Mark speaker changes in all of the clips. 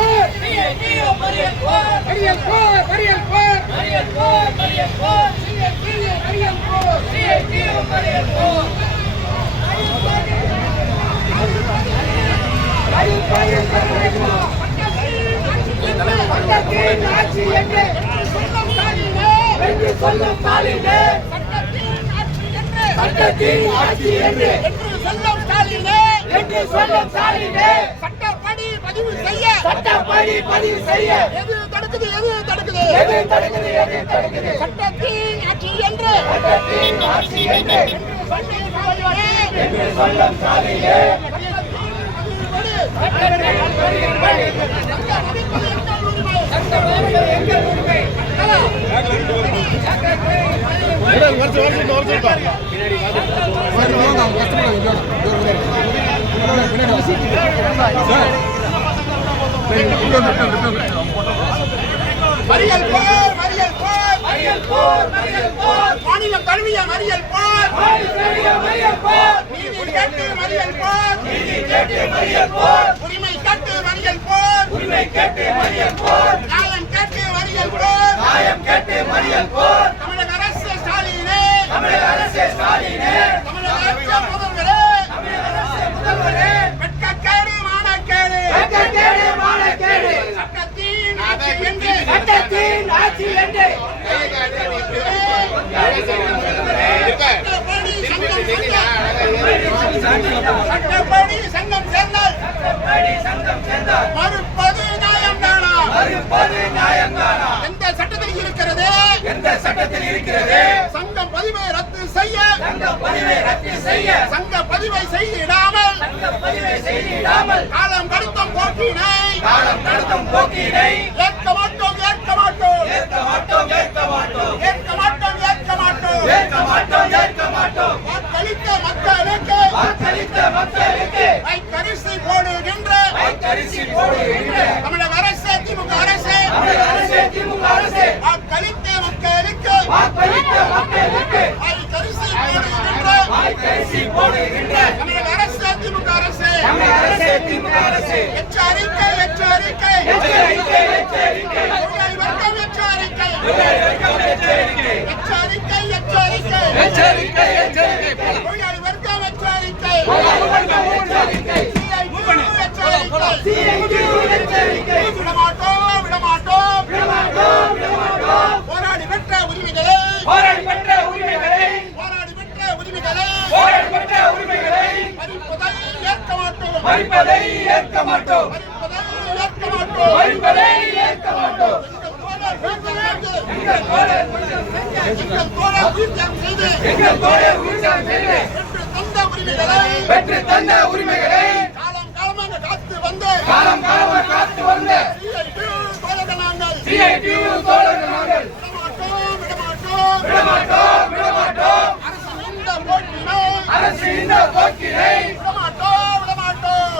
Speaker 1: போர்
Speaker 2: மறியல் போர்
Speaker 1: மறியல் போர் மறியல் போர் சட்டத்தின் ஆட்சி என்று சொல்லும் தாலினே
Speaker 2: என்று சொல்லும்
Speaker 1: தாலினே பதிவு செய்ய.
Speaker 2: சட்டப்படி பதிவு செய்ய.
Speaker 1: எது தடுக்குது எது தடுக்குது
Speaker 2: எது தடுக்குது எது தடுக்குது
Speaker 1: சட்டத்தின் ஆட்சி என்று.
Speaker 2: சட்டத்தின் ஆட்சி என்று.
Speaker 1: சொல்லும் ஸ்டாலினே
Speaker 2: என்று சொல்லும் ஸ்டாலினே
Speaker 1: சட்டத்தின் பதிவுபடி சட்டம் மதிப்பது எங்கள் உரிமை. மறியல் போர் மறியல் போர்
Speaker 2: மறியல் போர் மறியல் போர்.
Speaker 1: மாநிலம் தழுவிய மறியல் போர்
Speaker 2: ஆதிசரிய மறியல் போர்
Speaker 1: நீதி கேட்டு மறியல் போர்.
Speaker 2: நீதி கேட்டு மறியல் போர்.
Speaker 1: உரிமை கேட்டு மறியல் போர்.
Speaker 2: உரிமை கேட்டு மறியல் போர்.
Speaker 1: நியாயம் கேட்டு மறியல் போர்.
Speaker 2: நியாயம் கேட்டு மறியல் போர்
Speaker 1: தமிழக அரசு ஸ்டாலினே
Speaker 2: தமிழக அரசு ஸ்டாலினே
Speaker 1: தமிழக அரசு முதல்வரே
Speaker 2: தமிழக அரசு முதல்வரே
Speaker 1: வெட்கக்கேடு மானக்கேடு
Speaker 2: வெட்கக்கேடு மானக்கேடு
Speaker 1: சட்டத்தின் ஆட்சி என்று
Speaker 2: சட்டத்தின் ஆட்சி என்று
Speaker 1: சட்டப்படி சங்கம் சேர்ந்தால்
Speaker 2: சட்டப்படி சங்கம் சேர்ந்தால்
Speaker 1: மறுப்பது நியாயம்தானா
Speaker 2: மறுப்பது நியாயம்தானா
Speaker 1: எந்த சட்டத்தில் இருக்கிறது?
Speaker 2: எந்த சட்டத்தில் இருக்கிறது?
Speaker 1: சங்கம் பதிவை ரத்து செய்ய.
Speaker 2: சங்க பதிவை ரத்து செய்ய.
Speaker 1: சங்க பதிவை செய்திடாமல்.
Speaker 2: சங்க பதிவை செய்திடாமல்.
Speaker 1: காலம் கடத்தும் போக்கினை.
Speaker 2: காலம் நடத்தும் போக்கினை.
Speaker 1: ஏற்க மாட்டோம் ஏற்க மாட்டோம்
Speaker 2: ஏற்க மாட்டோம் ஏற்க மாட்டோம்
Speaker 1: ஏற்க மாட்டோம் ஏற்க மாட்டோம்
Speaker 2: ஏற்க மாட்டோம் ஏற்க மாட்டோம்
Speaker 1: வாக்களித்த மக்களுக்கு
Speaker 2: வாக்களித்த மக்களுக்கு
Speaker 1: கைக்கரிசி போடுகின்ற
Speaker 2: கைத்தரிசி போடுகின்ற
Speaker 1: தமிழக அரசு திமுக அரசு.
Speaker 2: திமுக அரசு.
Speaker 1: வாக்களித்த மக்களுக்கு
Speaker 2: வாக்களித்த மக்களுக்கு.
Speaker 1: கைக்கரிசி போடுகின்ற
Speaker 2: கைத்தரிசி போடுகின்ற
Speaker 1: தமிழக அரசு திமுக அரசு.
Speaker 2: தமிழக அரசு திமுக அரசு.
Speaker 1: எச்சரிக்கை. எச்சரிக்கை
Speaker 2: எச்சரிக்கை
Speaker 1: தொழிலாளி வர்க்கம் எச்சரிக்கை
Speaker 2: தொழிலாளர்கள் எச்சரிக்கை
Speaker 1: எச்சரிக்கை எச்சரிக்கை
Speaker 2: எச்சரிக்கை எச்சரிக்கை
Speaker 1: தொழிலாளி வர்க்கம் எச்சரிக்கை
Speaker 2: தொழிலாளர்கள் எச்சரிக்கை
Speaker 1: எச்சரிக்கை
Speaker 2: CITU எச்சரிக்கை
Speaker 1: விடமாட்டோம் விடமாட்டோம்
Speaker 2: விடமாட்டோம் விடமாட்டோம்
Speaker 1: போராடி பெற்ற உரிமைகளை
Speaker 2: போராடி பெற்ற உரிமைகளை
Speaker 1: போராடி பெற்ற உரிமைகளை
Speaker 2: போராடி பெற்ற உரிமைகளை
Speaker 1: பறிப்பதை ஏற்க மாட்டோம்
Speaker 2: மறிப்பதை ஏற்க மாட்டோம்.
Speaker 1: பறிப்பதை ஏற்க மாட்டோம்.
Speaker 2: மறிப்பதை ஏற்க மாட்டோம்
Speaker 1: எங்கள் தோழர்
Speaker 2: எங்கள் தோழர் உயிர்த்தம் செய்து
Speaker 1: எங்கள் தோழர் வீழ்த்தம் செய்து பெற்று தந்த உரிமைகளை
Speaker 2: பெற்று தந்த உரிமைகளை
Speaker 1: காலம் காலமாக காத்து வந்த
Speaker 2: காலம் காலமாக காத்து வந்த
Speaker 1: தோழர்கள் நாங்கள்
Speaker 2: சிஐடியு தோழர்கள் நாங்கள்.
Speaker 1: விடமாட்டோம் விடமாட்டோம்
Speaker 2: விடமாட்டோம் விடமாட்டோம்
Speaker 1: அரசு இந்த போட்டினை
Speaker 2: அரசு இந்த போக்கினை
Speaker 1: விடமாட்டோம் விடமாட்டோம்
Speaker 2: விடமாட்டோம் விடமாட்டோம்
Speaker 1: கார்ப்பரேட் கம்பெனிக்கு
Speaker 2: கார்ப்பரேட் கம்பெனிக்கு
Speaker 1: கை கூலியாக மாறிவிட்ட
Speaker 2: கை கூலியாக மாறிவிட்ட
Speaker 1: தமிழக அரசு தமிழக அரசு
Speaker 2: தமிழக அரசு தமிழக அரசு
Speaker 1: வெட்கக்கேடு மானக்கேடு
Speaker 2: வெட்கக்கேடு மானக்கேடு
Speaker 1: வெட்கக்கேடு மானக்கேடு
Speaker 2: வெட்கக்கேடு மானக்கேடு
Speaker 1: தமிழக முதல்வர் ஸ்டாலினே
Speaker 2: தமிழக முதல்வர் ஸ்டாலினே
Speaker 1: தமிழக முதல்வர் ஸ்டாலினே
Speaker 2: தமிழக முதல்வர் ஸ்டாலினே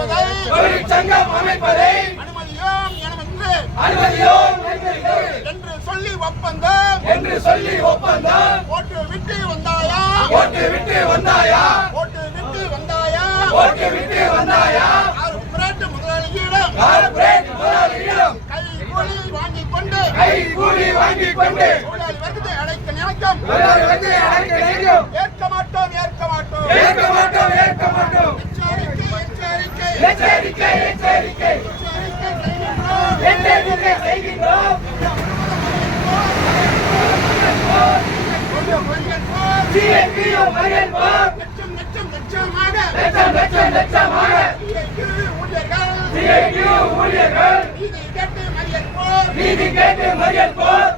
Speaker 1: அமைப்பதை
Speaker 2: தொழிற்சங்கம் அமைப்பதை
Speaker 1: அனுமதியோம்
Speaker 2: அனுமதியோம்
Speaker 1: என்று சொல்லி ஒப்பந்தம்.
Speaker 2: என்று சொல்லி ஒப்பந்தம்.
Speaker 1: போட்டு விட்டு வந்தாயா?
Speaker 2: ஓட்டு விட்டு வந்தாயா?
Speaker 1: போட்டு விட்டு வந்தாயா?
Speaker 2: ஓட்டு விட்டு வந்தாயா?
Speaker 1: கார்ப்பரேட் முதலாளியிடம்
Speaker 2: கார்ப்பரேட் முதலாளியிடம்
Speaker 1: கை கூலி வாங்கிக் கொண்டு
Speaker 2: கை கூலி வாங்கிக் கொண்டு
Speaker 1: தொழிலாளி வர்க்கத்தை அழைக்க நினைக்கும்
Speaker 2: அடக்க நினைக்கும்
Speaker 1: எச்சரிக்கை எச்சரிக்கை
Speaker 2: எச்சரிக்கை
Speaker 1: செய்கின்றோம் சிஐபியோ மரியல் போர் லட்சம் லட்சம் லட்சமாக
Speaker 2: லட்சம் லட்சம் லட்சமாக
Speaker 1: சிஐபியோ ஊழியர்கள் நீதி கேட்டு மரியல் போர்
Speaker 2: நீதி கேட்டு மரியல் போர்